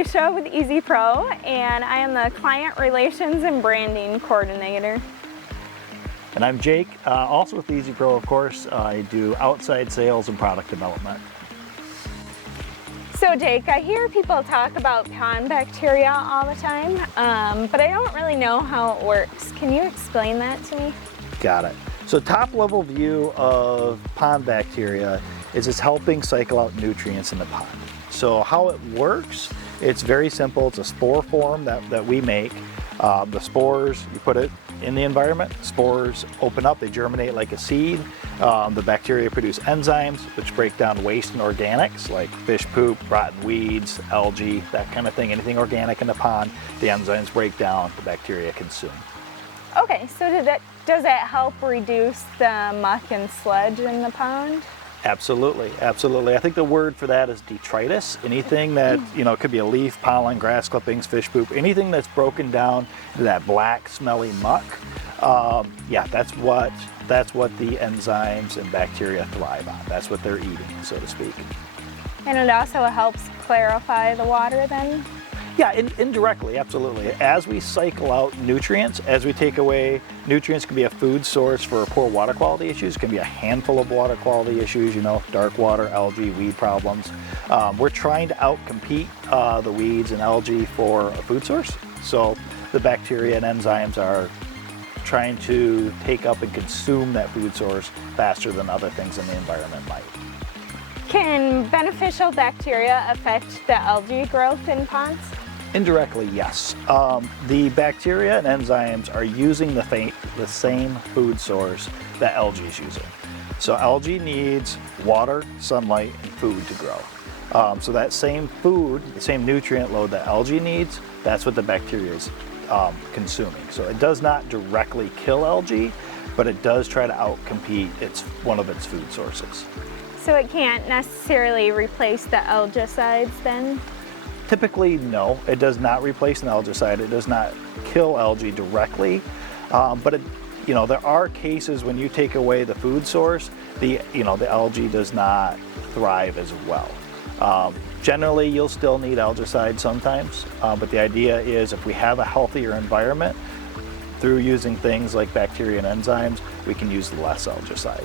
Alicia with Easy Pro, and I am the Client Relations and Branding Coordinator. And I'm Jake, also with Easy Pro, of course. I do outside sales and product development. So Jake, I hear people talk about pond bacteria all the time, but I don't really know how it works. Can you explain that to me? Got it. So top level view of pond bacteria is it's helping cycle out nutrients in the pond. So how it works, it's very simple. It's a spore form that we make. The spores, you put it in the environment, spores open up, they germinate like a seed. The bacteria produce enzymes which break down waste and organics like fish poop, rotten weeds, algae, that kind of thing. Anything organic in the pond, the enzymes break down, the bacteria consume. Okay, so does that help reduce the muck and sludge in the pond? Absolutely, absolutely. I think the word for that is detritus. Anything that, it could be a leaf, pollen, grass clippings, fish poop, anything that's broken down to that black, smelly muck. Yeah, that's what the enzymes and bacteria thrive on. That's what they're eating, so to speak. And it also helps clarify the water then? Yeah, indirectly, absolutely. As we cycle out nutrients, as we take away nutrients, can be a food source for poor water quality issues, can be a handful of water quality issues, dark water, algae, weed problems. We're trying to outcompete the weeds and algae for a food source. So the bacteria and enzymes are trying to take up and consume that food source faster than other things in the environment might. Can beneficial bacteria affect the algae growth in ponds? Indirectly, yes. The bacteria and enzymes are using the same food source that algae is using. So algae needs water, sunlight, and food to grow. So that same food, the same nutrient load that algae needs, that's what the bacteria is consuming. So it does not directly kill algae, but it does try to outcompete one of its food sources. So it can't necessarily replace the algicides then? Typically, no. It does not replace an algicide. It does not kill algae directly, but there are cases when you take away the food source, the algae does not thrive as well. Generally, you'll still need algicide sometimes, but the idea is if we have a healthier environment, through using things like bacteria and enzymes, we can use less algicide.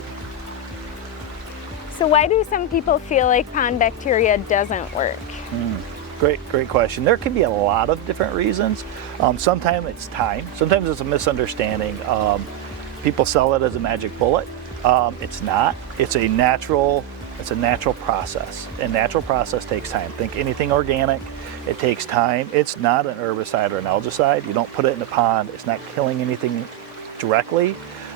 So why do some people feel like pond bacteria doesn't work? Great question. There can be a lot of different reasons. Sometimes it's time. Sometimes it's a misunderstanding. People sell it as a magic bullet. It's not. It's a natural process. And natural process takes time. Think anything organic, it takes time. It's not an herbicide or an algicide. You don't put it in a pond. It's not killing anything directly.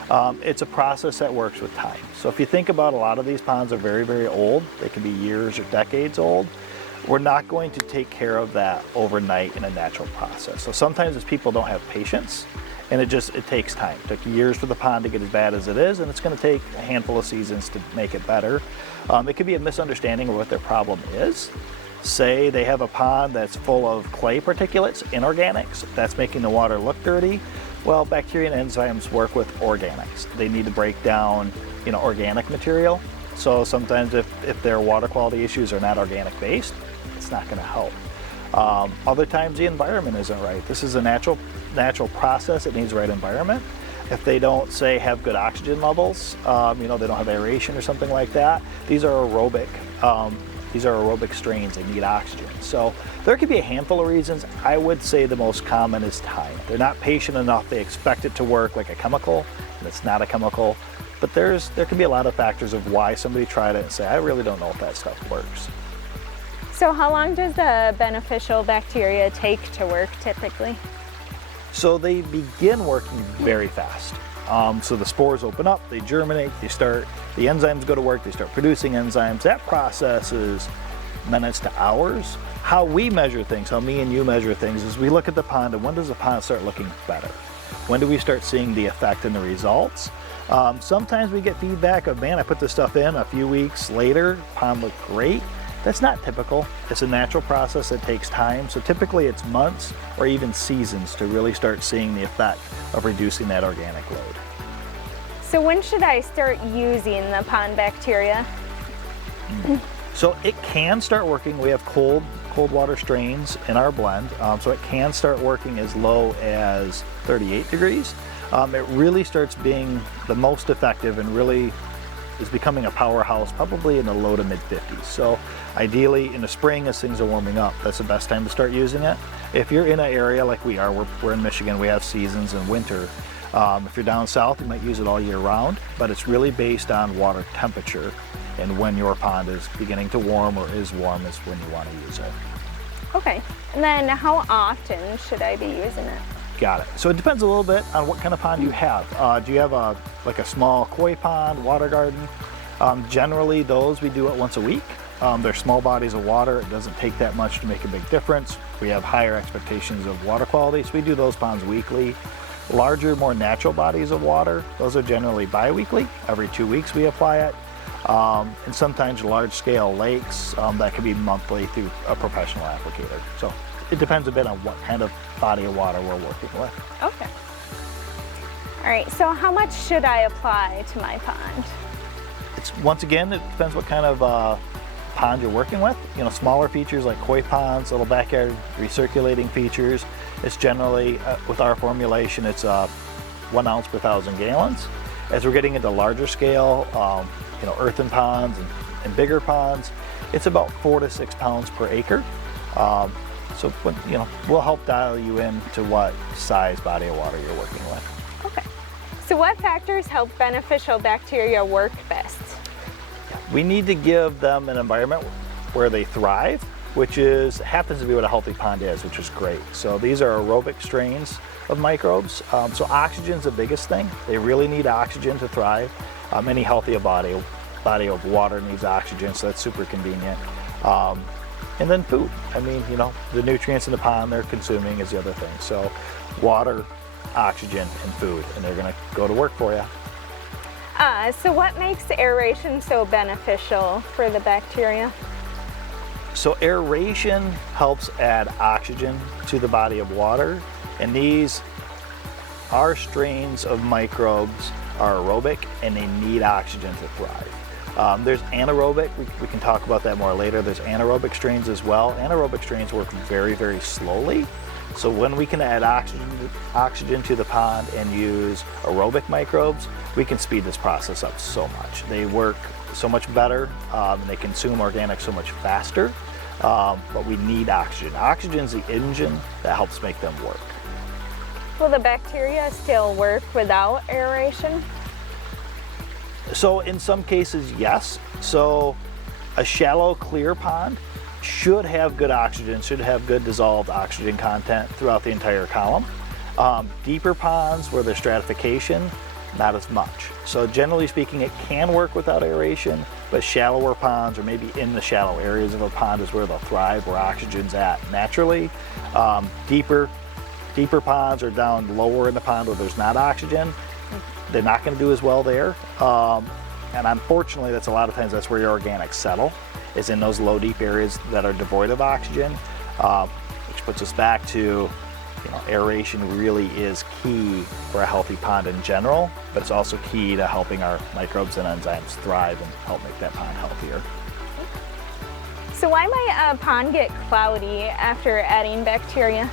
It's a process that works with time. So if you think about a lot of these ponds are very, very old. They can be years or decades old. We're not going to take care of that overnight in a natural process. So sometimes it's people don't have patience, and it takes time. It took years for the pond to get as bad as it is, and it's going to take a handful of seasons to make it better. It could be a misunderstanding of what their problem is. Say they have a pond that's full of clay particulates, inorganics, that's making the water look dirty. Well, bacteria and enzymes work with organics. They need to break down, organic material. So sometimes if their water quality issues are not organic based, it's not going to help. Other times the environment isn't right. This is a natural process. It needs the right environment. If they don't, say, have good oxygen levels, they don't have aeration or something like that, these are aerobic strains. They need oxygen. So there could be a handful of reasons. I would say the most common is time. They're not patient enough. They expect it to work like a chemical, and it's not a chemical. But there can be a lot of factors of why somebody tried it and say, I really don't know if that stuff works. So how long does the beneficial bacteria take to work typically? So they begin working very fast. So the spores open up, they germinate, the enzymes go to work, they start producing enzymes. That process is minutes to hours. How we measure things, how me and you measure things, is we look at the pond, and when does the pond start looking better? When do we start seeing the effect and the results? Sometimes we get feedback of, man, I put this stuff in, a few weeks later, pond looked great. That's not typical. It's a natural process that takes time. So typically it's months or even seasons to really start seeing the effect of reducing that organic load. So when should I start using the pond bacteria? So it can start working. We have cold cold water strains in our blend, so it can start working as low as 38 degrees. It really starts being the most effective and really is becoming a powerhouse probably in the low to mid 50s. So ideally in the spring, as things are warming up, that's the best time to start using it. If you're in an area like we are, we're in Michigan, we have seasons in winter. If you're down south, you might use it all year round, but it's really based on water temperature, and when your pond is beginning to warm or is warm is when you want to use it. Okay, and then how often should I be using it? Got it. So it depends a little bit on what kind of pond you have. Do you have a small koi pond, water garden? Generally those we do it once a week. They're small bodies of water. It doesn't take that much to make a big difference. We have higher expectations of water quality, so we do those ponds weekly. Larger, more natural bodies of water, those are generally bi-weekly. Every 2 weeks we apply it. And sometimes large scale lakes, that could be monthly through a professional applicator. So it depends a bit on what kind of body of water we're working with. Okay. All right, so how much should I apply to my pond? Once again, it depends what kind of pond you're working with. You know, smaller features like koi ponds, little backyard recirculating features. It's generally, with our formulation, it's 1 ounce per 1,000 gallons. As we're getting into larger scale, you know, earthen ponds and bigger ponds, it's about 4 to 6 pounds per acre. So, you know, we'll help dial you in to what size body of water you're working with. Okay. So what factors help beneficial bacteria work best? We need to give them an environment where they thrive, which happens to be what a healthy pond is, which is great. So these are aerobic strains of microbes. So oxygen's the biggest thing. They really need oxygen to thrive. Any healthy body of water needs oxygen, so that's super convenient. And then food. I mean, you know, the nutrients in the pond they're consuming is the other thing. So water, oxygen, and food, and they're gonna go to work for you. So what makes aeration so beneficial for the bacteria? So aeration helps add oxygen to the body of water, and our strains of microbes are aerobic and they need oxygen to thrive. There's anaerobic, we can talk about that more later. There's anaerobic strains as well. Anaerobic strains work very, very slowly. So when we can add oxygen to the pond and use aerobic microbes, we can speed this process up so much. They work so much better, and they consume organics so much faster, but we need oxygen. Oxygen's the engine that helps make them work. Will the bacteria still work without aeration? So in some cases, yes. So a shallow, clear pond should have good oxygen, should have good dissolved oxygen content throughout the entire column. Deeper ponds where there's stratification, not as much. So generally speaking, it can work without aeration, but shallower ponds or maybe in the shallow areas of a pond is where they'll thrive, where oxygen's at naturally. Deeper ponds or down lower in the pond where there's not oxygen, they're not going to do as well there. And unfortunately, that's a lot of times that's where your organics settle, is in those low, deep areas that are devoid of oxygen, which puts us back to, you know, aeration really is key for a healthy pond in general, but it's also key to helping our microbes and enzymes thrive and help make that pond healthier. So why might a pond get cloudy after adding bacteria?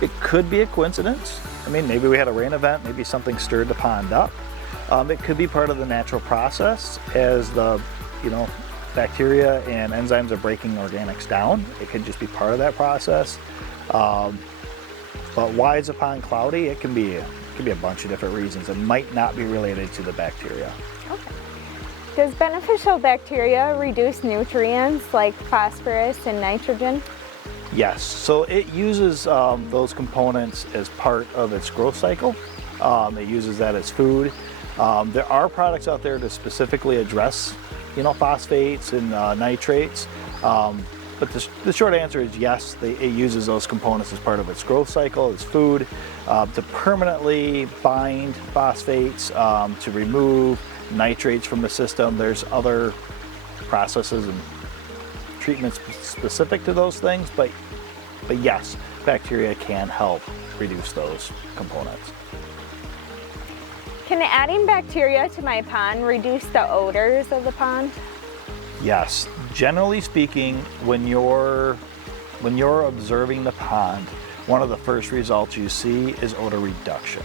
It could be a coincidence. I mean, maybe we had a rain event, maybe something stirred the pond up. It could be part of the natural process as the, you know, bacteria and enzymes are breaking organics down. It could just be part of that process. But why is a pond cloudy? It can be a bunch of different reasons. It might not be related to the bacteria. Okay. Does beneficial bacteria reduce nutrients like phosphorus and nitrogen? Yes, so it uses those components as part of its growth cycle. It uses that as food. There are products out there to specifically address, you know, phosphates and nitrates. But the short answer is yes, it uses those components as part of its growth cycle, as food, to permanently bind phosphates, to remove nitrates from the system. There's other processes and treatments specific to those things, but yes, bacteria can help reduce those components. Can adding bacteria to my pond reduce the odors of the pond? Yes, generally speaking, when you're observing the pond, one of the first results you see is odor reduction.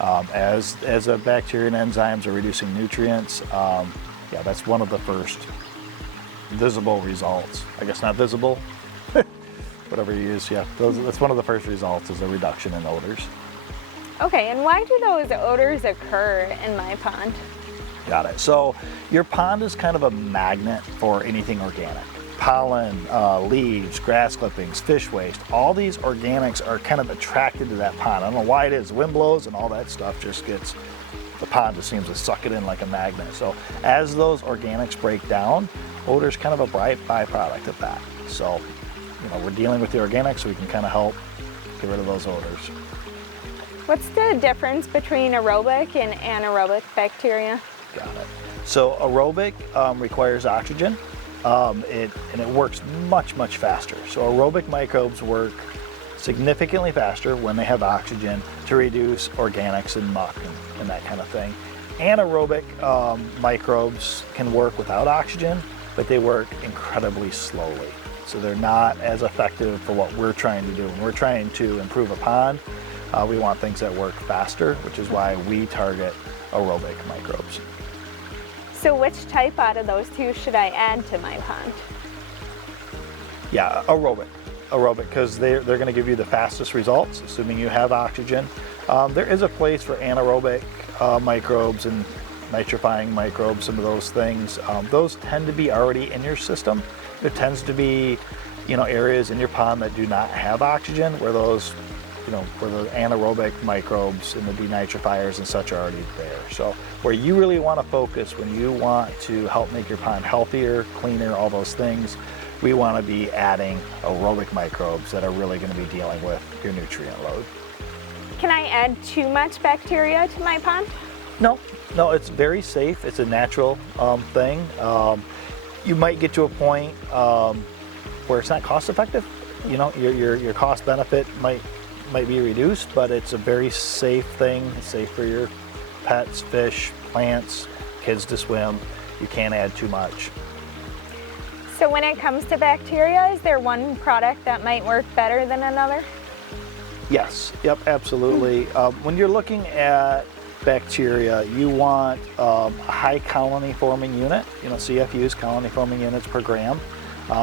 As the bacteria and enzymes are reducing nutrients, yeah, that's one of the first visible results. I guess not visible, whatever you use, yeah. That's one of the first results is a reduction in odors. Okay, and why do those odors occur in my pond? Got it. So your pond is kind of a magnet for anything organic. Pollen, leaves, grass clippings, fish waste, all these organics are kind of attracted to that pond. I don't know why it is. The wind blows and all that stuff just gets, the pond just seems to suck it in like a magnet. So as those organics break down, odor is kind of a bright byproduct of that. So, you know, we're dealing with the organics so we can kind of help get rid of those odors. What's the difference between aerobic and anaerobic bacteria? Got it. So aerobic requires oxygen. And it works much faster. So aerobic microbes work significantly faster when they have oxygen to reduce organics and muck and that kind of thing. Anaerobic microbes can work without oxygen, but they work incredibly slowly. So they're not as effective for what we're trying to do. When we're trying to improve a pond, we want things that work faster, which is why we target aerobic microbes. So which type out of those two should I add to my pond? Yeah, aerobic, because they're going to give you the fastest results, assuming you have oxygen. There is a place for anaerobic microbes and nitrifying microbes, some of those things. Those tend to be already in your system. There tends to be, you know, areas in your pond that do not have oxygen, where those, you know, where the anaerobic microbes and the denitrifiers and such are already there. So where you really want to focus when you want to help make your pond healthier, cleaner, all those things, we want to be adding aerobic microbes that are really going to be dealing with your nutrient load. Can I add too much bacteria to my pond? No, it's very safe. It's a natural thing. You might get to a point where it's not cost effective. You know, your cost benefit might be reduced, but it's a very safe thing. It's safe for your pets, fish, plants, kids to swim. You can't add too much. So when it comes to bacteria, is there one product that might work better than another? Yes, yep, absolutely. When you're looking at bacteria, you want a high colony forming unit, you know, CFUs, colony forming units per gram.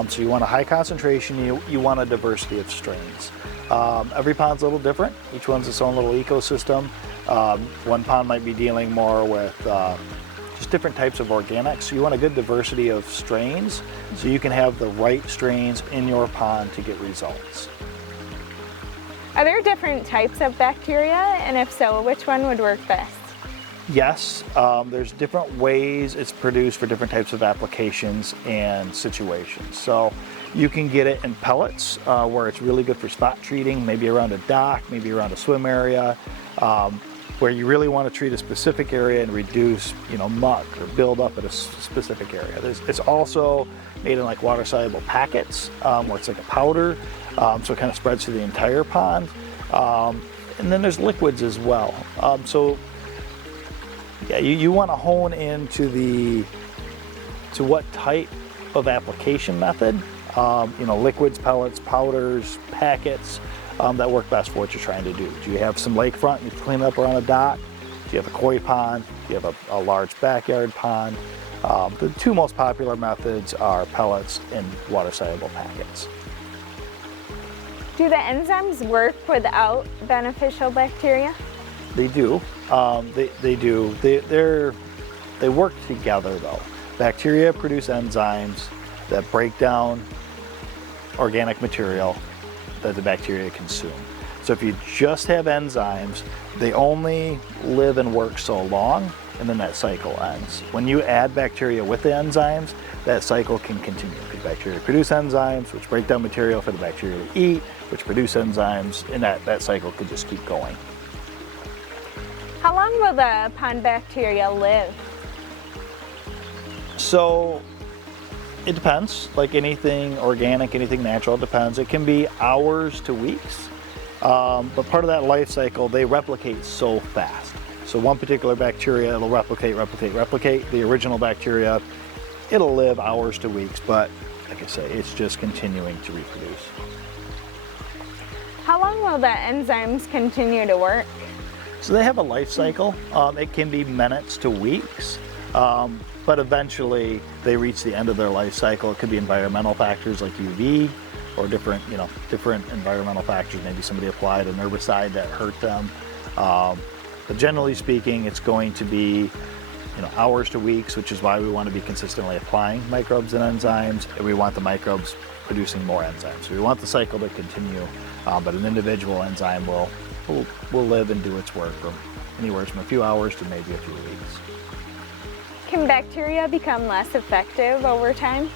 So you want a high concentration, you want a diversity of strains. Every pond's a little different. Each one's its own little ecosystem. One pond might be dealing more with just different types of organics. So you want a good diversity of strains so you can have the right strains in your pond to get results. Are there different types of bacteria? And if so, which one would work best? Yes, there's different ways it's produced for different types of applications and situations. So you can get it in pellets where it's really good for spot treating, maybe around a dock, maybe around a swim area, where you really want to treat a specific area and reduce, you know, muck or build up at a specific area. It's also made in like water soluble packets where it's like a powder, so it kind of spreads through the entire pond. And then there's liquids as well. So yeah, you want to hone into to what type of application method, you know, liquids, pellets, powders, packets, that work best for what you're trying to do. Do you have some lakefront you clean up around a dock? Do you have a koi pond? Do you have a large backyard pond? The two most popular methods are pellets and water-soluble packets. Do the enzymes work without beneficial bacteria? They do. They do. They work together though. Bacteria produce enzymes that break down organic material that the bacteria consume. So if you just have enzymes, they only live and work so long, and then that cycle ends. When you add bacteria with the enzymes, that cycle can continue. Because bacteria produce enzymes, which break down material for the bacteria to eat, which produce enzymes, and that cycle could just keep going. How long will the pond bacteria live? So it depends, like anything organic, anything natural, it depends. It can be hours to weeks, but part of that life cycle, they replicate so fast. So one particular bacteria, it'll replicate. The original bacteria, it'll live hours to weeks, but like I say, it's just continuing to reproduce. How long will the enzymes continue to work? So they have a life cycle. It can be minutes to weeks, but eventually they reach the end of their life cycle. It could be environmental factors like UV or different environmental factors. Maybe somebody applied an herbicide that hurt them. But generally speaking, it's going to be hours to weeks, which is why we want to be consistently applying microbes and enzymes, and we want the microbes producing more enzymes. So we want the cycle to continue, but an individual enzyme will live and do its work from anywhere from a few hours to maybe a few weeks. Can bacteria become less effective over time?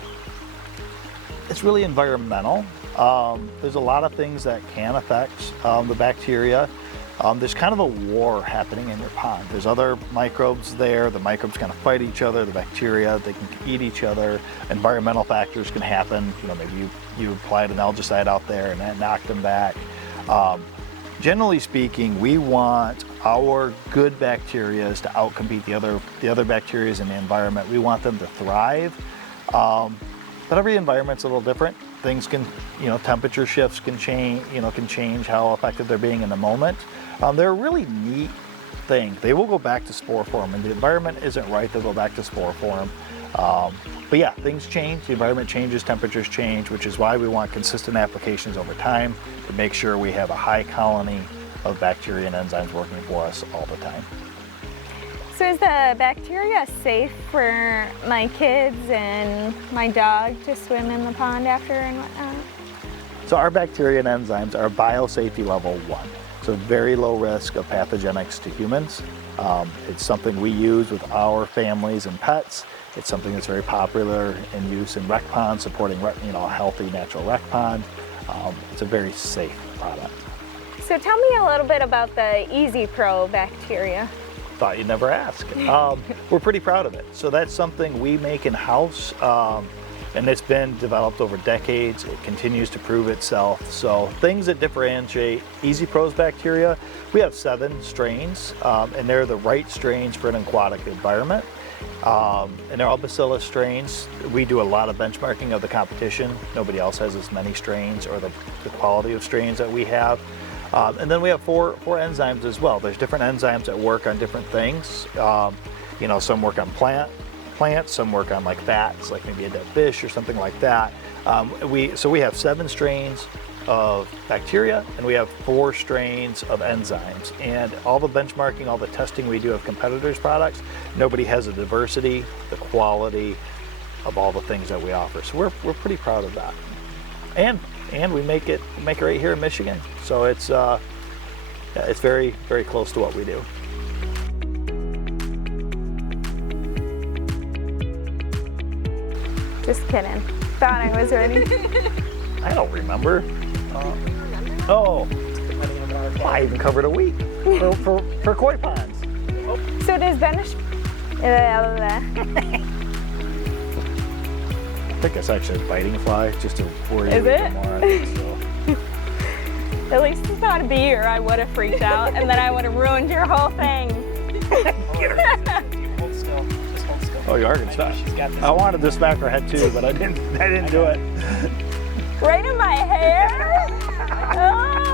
It's really environmental. There's a lot of things that can affect the bacteria. There's kind of a war happening in your pond. There's other microbes there. The microbes kind of fight each other. The bacteria, they can eat each other. Environmental factors can happen. Maybe you applied an algicide out there and that knocked them back. Generally speaking, we want our good bacteria to outcompete the other bacteria in the environment. We want them to thrive. But every environment's a little different. Things can, temperature shifts can change how effective they're being in the moment. They're a really neat thing. They will go back to spore form, and the environment isn't right, they'll go back to spore form. But yeah, things change, the environment changes, temperatures change, which is why we want consistent applications over time to make sure we have a high colony of bacteria and enzymes working for us all the time. So is the bacteria safe for my kids and my dog to swim in the pond after and whatnot? So our bacteria and enzymes are biosafety level 1. So very low risk of pathogenics to humans. It's something we use with our families and pets. It's something that's very popular in use in rec ponds, supporting a healthy natural rec pond. It's a very safe product. So tell me a little bit about the Easy Pro bacteria. Thought you'd never ask. We're pretty proud of it. So that's something we make in-house, and it's been developed over decades. It continues to prove itself. So things that differentiate Easy Pro's bacteria, we have 7 strains, and they're the right strains for an aquatic environment. And they're all Bacillus strains. We do a lot of benchmarking of the competition. Nobody else has as many strains or the quality of strains that we have. And then we have four enzymes as well. There's different enzymes that work on different things. Some work on plants, some work on like fats, like maybe a dead fish or something like that. So we have 7 strains of bacteria, and we have 4 strains of enzymes. And all the benchmarking, all the testing we do of competitors' products, nobody has the diversity, the quality of all the things that we offer. So we're pretty proud of that. And we make it right here in Michigan. So it's very, very close to what we do. Just kidding. Thought I was ready. I don't remember. I even covered a week for koi ponds. So does Venice... I think it's actually a biting fly, just to worry you a little more. I think so. At least it's not a bee, or I would have freaked out, and then I would have ruined your whole thing. Get her. Hold still. Just hold still. Oh, you are gonna stop. She's got this. I wanted this back her head too, but I didn't do it. Right in my hair? Oh!